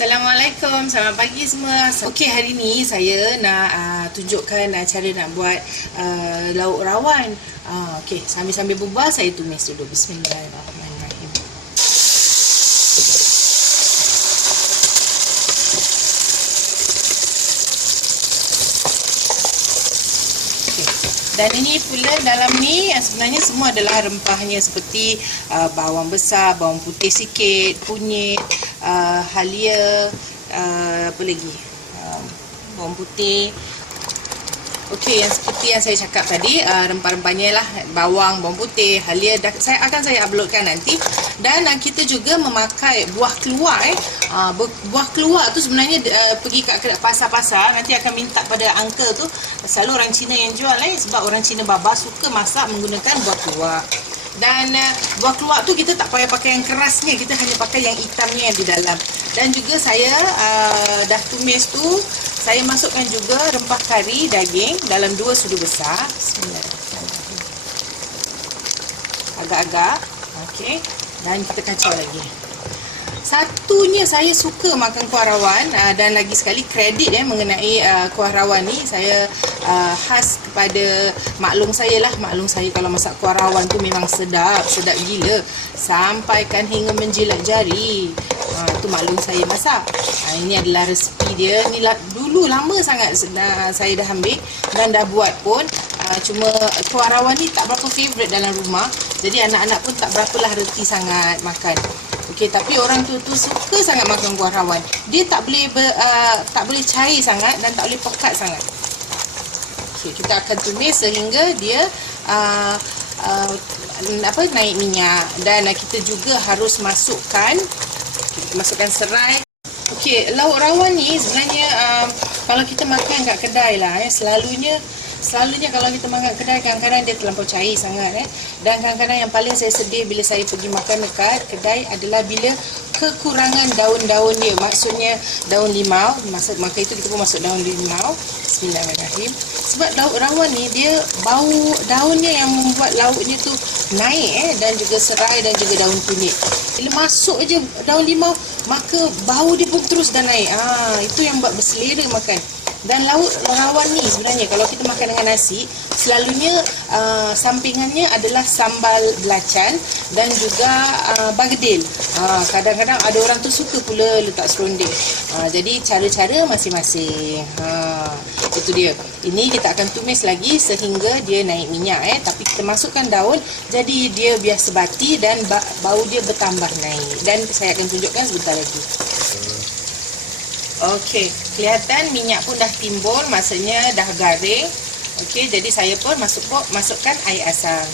Assalamualaikum, selamat pagi semua. Okey, hari ni saya nak uh, tunjukkan uh, cara nak buat uh, lauk rawan. Uh, Okey, sambil-sambil berbual saya tumis dulu. Bismillahirrahmanirrahim. Okey. Dan ini pula dalam ni sebenarnya semua adalah rempahnya seperti uh, bawang besar, bawang putih sikit, kunyit, uh, halia, uh, apa lagi? Uh, bawang putih. Okey, yang seperti yang saya cakap tadi, uh, rempah-rempahnya lah bawang, bawang putih, halia dah, saya akan saya uploadkan nanti. Dan uh, kita juga memakai buah keluar eh. Uh, buah keluar tu sebenarnya uh, pergi kat pasar-pasar nanti akan minta pada uncle tu selalu orang Cina yang jual eh sebab orang Cina baba suka masak menggunakan buah keluar. Dan uh, buah keluar tu kita tak payah pakai yang kerasnya, kita hanya pakai yang hitamnya yang di dalam. Dan juga saya uh, dah tumis tu, saya masukkan juga rempah kari daging dalam dua sudu besar. Agak-agak. Okey. Dan kita kacau lagi. Satunya saya suka makan kuah rawan uh, dan lagi sekali kredit eh mengenai uh, kuah rawan ni. Saya uh, khas kepada maklum saya lah. Maklum saya kalau masak kuah rawan tu memang sedap sedap gila. Sampaikan hingga menjilat jari. Uh, tu maklum saya masak. Uh, ini adalah resepi dia. Ni dulu lama sangat uh, saya dah ambil dan dah buat pun cuma rawan ni tak berapa favourite dalam rumah jadi anak-anak pun tak berapalah reti sangat makan Okey, tapi orang tu tu suka sangat makan kuah rawan. Dia tak boleh ber, uh, tak boleh cair sangat dan tak boleh pekat sangat. Okey, kita akan tumis sehingga dia uh, uh, apa naik minyak dan uh, kita juga harus masukkan kita masukkan serai. Okey, lauk rawan ni sebenarnya uh, kalau kita makan kat kedai lah eh selalunya Selalunya kalau kita makan kedai kadang-kadang dia terlampau cair sangat eh. Dan kadang-kadang yang paling saya sedih bila saya pergi makan dekat kedai adalah bila kekurangan daun-daun dia. Maksudnya daun limau, masa maka itu kita pun masuk daun limau. Bismillahirrahmanirrahim. Sebab lauk rawan ni dia bau daunnya yang membuat lauknya tu naik eh dan juga serai dan juga daun kunyit. Bila masuk aja daun limau maka bau dia pun terus dah naik. Ah itu yang buat berselera makan. Dan lauk rawan ni sebenarnya kalau kita makan dengan nasi, selalunya uh, sampingannya adalah sambal belacan dan juga uh, bagedil. Uh, kadang-kadang ada orang tu suka pula letak serunding. Uh, jadi cara-cara masing-masing. Uh, itu dia. Ini kita akan tumis lagi sehingga dia naik minyak eh tapi kita masukkan daun jadi dia biar sebati dan bau dia bertambah naik. Dan saya akan tunjukkan sebentar lagi. Okey, kelihatan minyak pun dah timbul, maksudnya dah garing. Okey, jadi saya pun masuk masukkan air asam.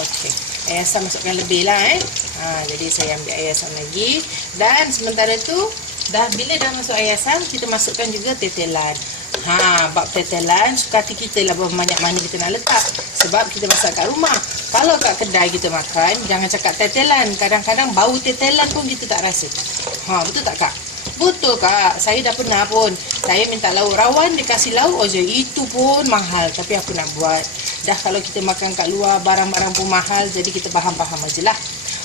Okey, air asam masukkan lebih lah eh. Ha, jadi saya ambil air asam lagi. Dan sementara tu, dah bila dah masuk air asam, kita masukkan juga tetelan. Ha, bab tetelan suka hati kita lah berapa banyak mana kita nak letak. Sebab kita masak kat rumah. Kalau kat kedai kita makan, jangan cakap tetelan. Kadang-kadang bau tetelan pun kita tak rasa. Ha, betul tak kak? Betul kak. Saya dah pernah pun. Saya minta lauk rawan, dia kasih lauk aja. Itu pun mahal. Tapi aku nak buat. Dah kalau kita makan kat luar, barang-barang pun mahal. Jadi kita faham-faham aje lah.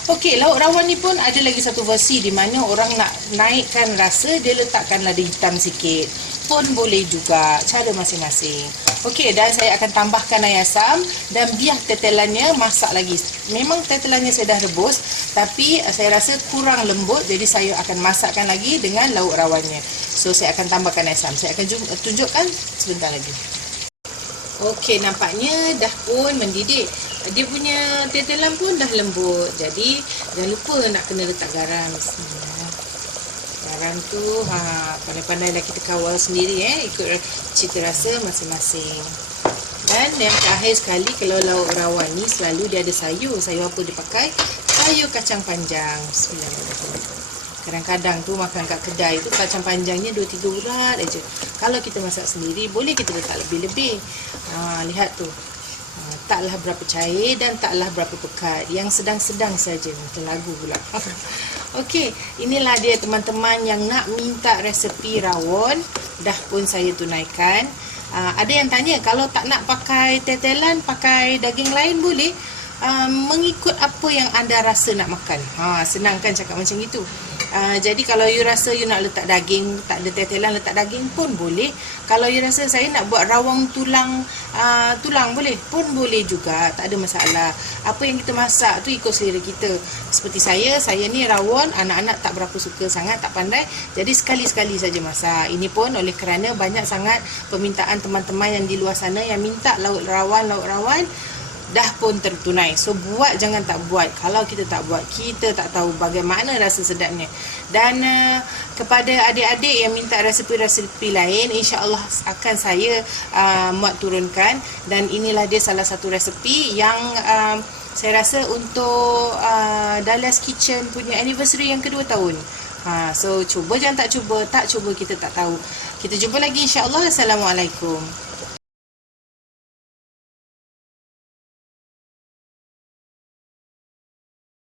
Okey, lauk rawan ni pun ada lagi satu versi di mana orang nak naikkan rasa, dia letakkan lada hitam sikit. Pun boleh juga, cara masing-masing. Okey, dan saya akan tambahkan air asam dan biar tetelannya masak lagi. Memang tetelannya saya dah rebus, tapi uh, saya rasa kurang lembut, jadi saya akan masakkan lagi dengan lauk rawannya. So, saya akan tambahkan air asam. Saya akan tunjukkan sebentar lagi. Okey, nampaknya dah pun mendidih. Dia punya tetelan pun dah lembut. Jadi, jangan lupa nak kena letak garam. Bismillah. Garam tu, ha, pandai-pandai dah kita kawal sendiri eh. Ikut cita rasa masing-masing. Dan yang terakhir sekali, kalau lauk rawan ni selalu dia ada sayur. Sayur apa dia pakai? Sayur kacang panjang. Bismillahirrahmanirrahim. Kadang-kadang tu makan kat kedai tu kacang panjangnya 2-3 urat aja. Kalau kita masak sendiri, boleh kita letak lebih-lebih. Ha, lihat tu. Ha, taklah berapa cair dan taklah berapa pekat. Yang sedang-sedang saja. Macam lagu pula. Okey, inilah dia teman-teman yang nak minta resepi rawon. Dah pun saya tunaikan. Ha, ada yang tanya, kalau tak nak pakai tetelan, pakai daging lain boleh? uh, mengikut apa yang anda rasa nak makan. Ha senang kan cakap macam itu. Uh, jadi kalau you rasa you nak letak daging, tak ada tetelan letak daging pun boleh. Kalau you rasa saya nak buat rawang tulang uh, tulang boleh pun boleh juga, tak ada masalah. Apa yang kita masak tu ikut selera kita. Seperti saya, saya ni rawon, anak-anak tak berapa suka sangat, tak pandai. Jadi sekali-sekali saja masak. Ini pun oleh kerana banyak sangat permintaan teman-teman yang di luar sana yang minta lauk rawan, lauk rawan dah pun tertunai. So buat jangan tak buat. Kalau kita tak buat, kita tak tahu bagaimana rasa sedapnya. Dan uh, kepada adik-adik yang minta resepi-resepi lain, insya-Allah akan saya uh, muat turunkan dan inilah dia salah satu resepi yang uh, saya rasa untuk uh, Dalia's Kitchen punya anniversary yang kedua tahun. Ha, so cuba jangan tak cuba, tak cuba kita tak tahu. Kita jumpa lagi insya-Allah. Assalamualaikum.